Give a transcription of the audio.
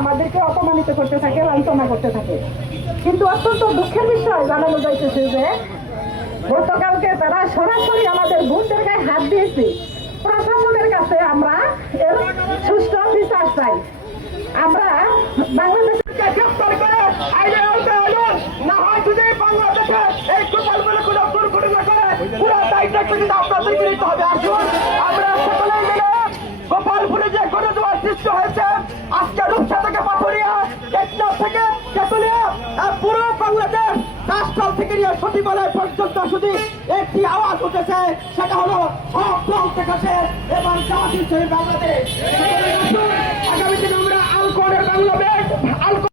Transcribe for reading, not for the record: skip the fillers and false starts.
আমাদেরকে অপমানিত করতে থাকে, লাঞ্ছনা করতে থাকে। কিন্তু অত্যন্ত দুঃখের বিষয় জানানো যাইতেছে যে গতকালকে তারা সরাসরি আমাদের বোনদের গায়ে হাত দিয়েছে। প্রশাসনের কাছে আমরা এর সুষ্ঠু বিচার চাই। আমরা বাংলাদেশকে গ্রেফতার করে আইনের আওতায় আনুন, না হয় যদি বাংলাদেশে এই গোপালগুলো কোনো দুর্ঘটনা করে পুরো দায়িত্ব কিন্তু আপনাদেরকে নিতে হবে। আসুন আমরা সকলেই মিলে গোপালপুরে যে গণজোয়ার সৃষ্টি হয়েছে, আজকে রূপসা থেকে পাথরিয়া, টেকনাফ থেকে তেতুলিয়া, পুরো বাংলাদেশ রাষ্ট্র থেকে নিয়ে সচিবালয় পর্যন্ত শুধু একটি আওয়াজ উঠেছে, সেটা হলো সব দল থেকে এবং জামাত ইসলামী বাংলাদেশ। আগামী দিনে আমরা আল কোরআনের বাংলাদেশ